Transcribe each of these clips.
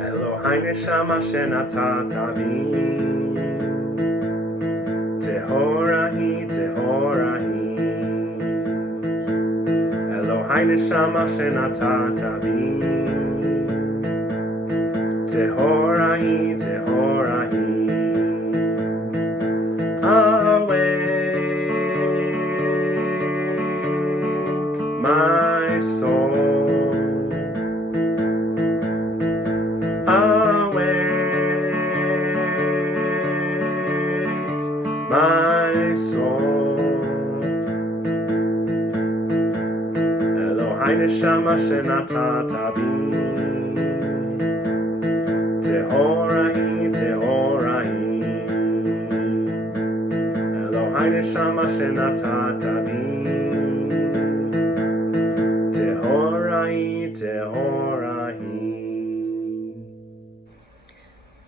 אלוהי נשמה שנתת בי, טהורה היא, טהורה היא. אלוהי נשמה שנתת בי, טהורה היא, טהורה היא. Awake, my soul. Awake, my soul. אלוהי נשמה שנתת בי, טהורה היא, טהורה היא. אלוהי נשמה שנתת בי, טהורה היא, טהורה היא.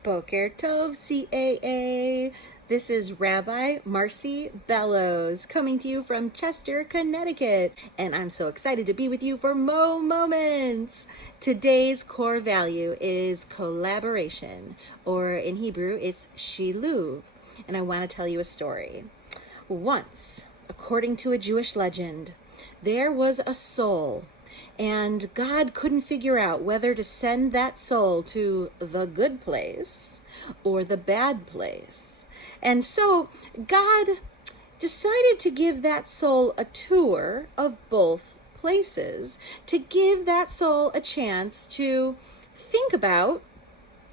Boker Tov, CAA. This is Rabbi Marcy Bellows coming to you from Chester, Connecticut, and I'm so excited to be with you for MoMoments. Today's core value is collaboration, or in Hebrew, it's shiluv, and I want to tell you a story. Once, according to a Jewish legend, there was a soul, and God couldn't figure out whether to send that soul to the good place or the bad place. And so God decided to give that soul a tour of both places, to give that soul a chance to think about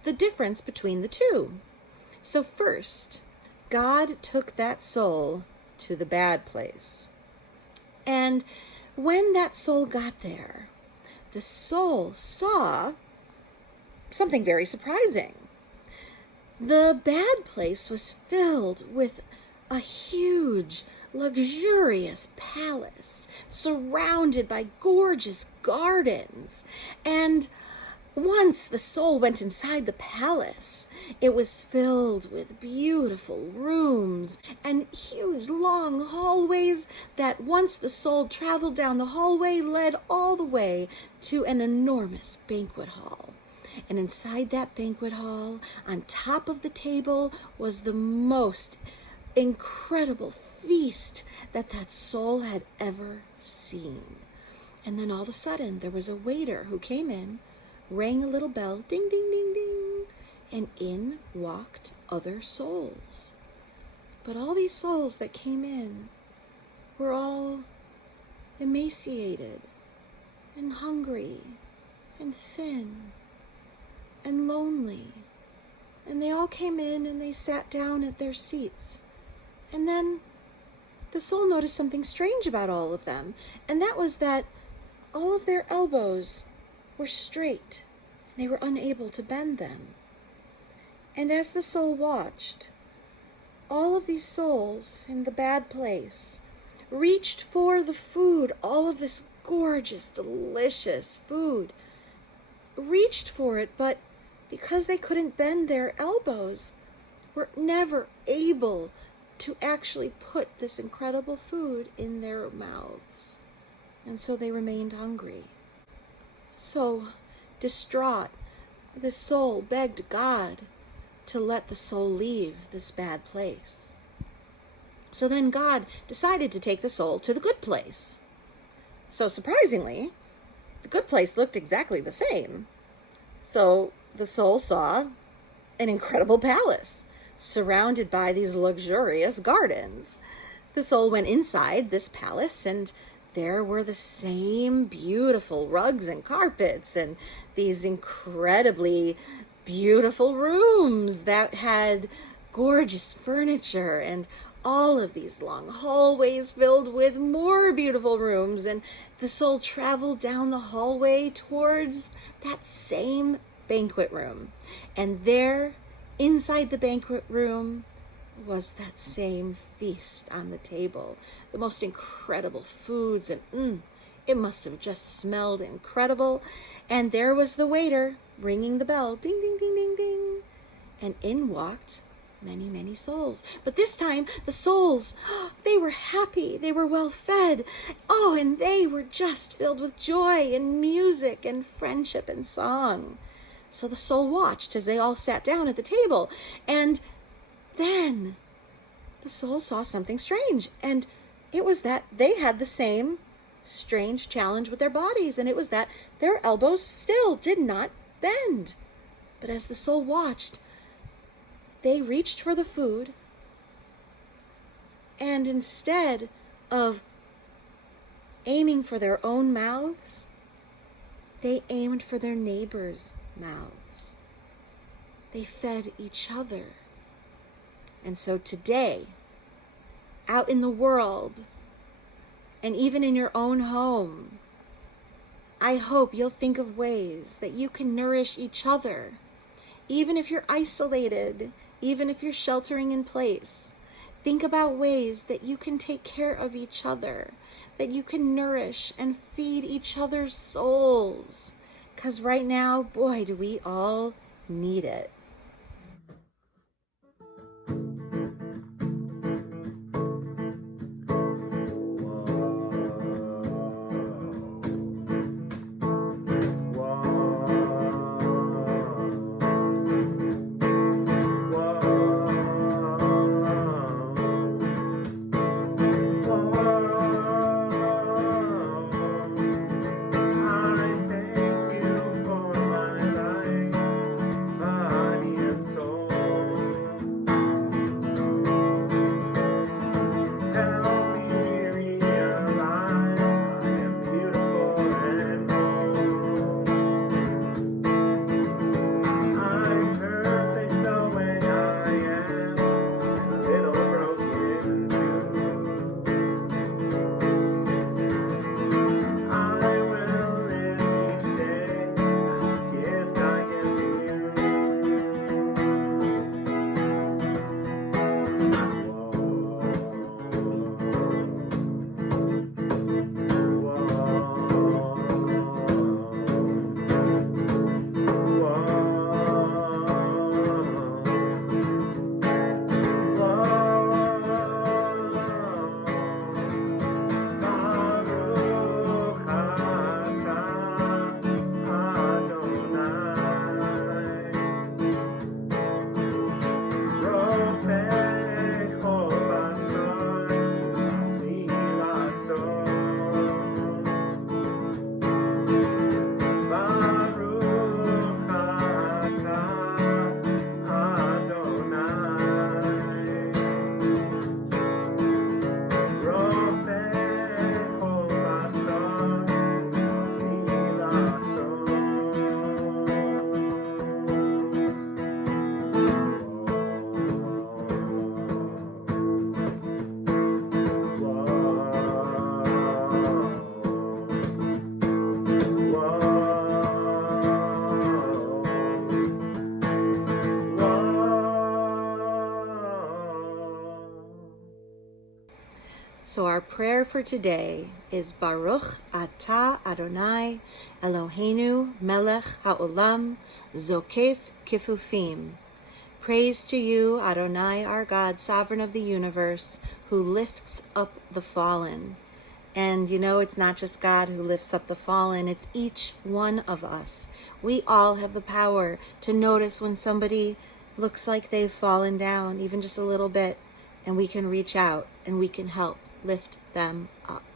the difference between the two. So first, God took that soul to the bad place. And when that soul got there, the soul saw something very surprising. The bad place was filled with a huge, luxurious palace surrounded by gorgeous gardens. And once the soul went inside the palace, it was filled with beautiful rooms and huge long hallways that once the soul traveled down the hallway led all the way to an enormous banquet hall. And inside that banquet hall, on top of the table, was the most incredible feast that soul had ever seen. And then all of a sudden, there was a waiter who came in, rang a little bell, ding, ding, ding, ding, and in walked other souls. But all these souls that came in were all emaciated and hungry and thin and lonely. And they all came in and they sat down at their seats. And then the soul noticed something strange about all of them, and that was that all of their elbows were straight, and they were unable to bend them. And as the soul watched, all of these souls in the bad place reached for the food, all of this gorgeous, delicious food, reached for it, but because they couldn't bend their elbows, were never able to actually put this incredible food in their mouths. And so they remained hungry. So, distraught, the soul begged God to let the soul leave this bad place. So then God decided to take the soul to the good place. So surprisingly, the good place looked exactly the same. So the soul saw an incredible palace surrounded by these luxurious gardens. The soul went inside this palace, and there were the same beautiful rugs and carpets and these incredibly beautiful rooms that had gorgeous furniture and all of these long hallways filled with more beautiful rooms. And the soul traveled down the hallway towards that same banquet room. And there, inside the banquet room, was that same feast on the table. The most incredible foods, and it must have just smelled incredible. And there was the waiter ringing the bell, ding, ding, ding, ding, ding. And in walked many, many souls. But this time, the souls, they were happy, they were well fed. Oh, and they were just filled with joy and music and friendship and song. So the soul watched as they all sat down at the table. And then the soul saw something strange. And it was that they had the same strange challenge with their bodies. And it was that their elbows still did not bend. But as the soul watched, they reached for the food. And instead of aiming for their own mouths, they aimed for their neighbors' mouths. They fed each other. And so today, out in the world, and even in your own home, I hope you'll think of ways that you can nourish each other, even if you're isolated, even if you're sheltering in place. Think about ways that you can take care of each other, that you can nourish and feed each other's souls. Because right now, boy, do we all need it. So our prayer for today is Baruch Atah Adonai Eloheinu Melech HaOlam Zokef Kifufim. Praise to you, Adonai, our God, sovereign of the universe, who lifts up the fallen. And you know, it's not just God who lifts up the fallen, it's each one of us. We all have the power to notice when somebody looks like they've fallen down, even just a little bit, and we can reach out and we can help lift them up.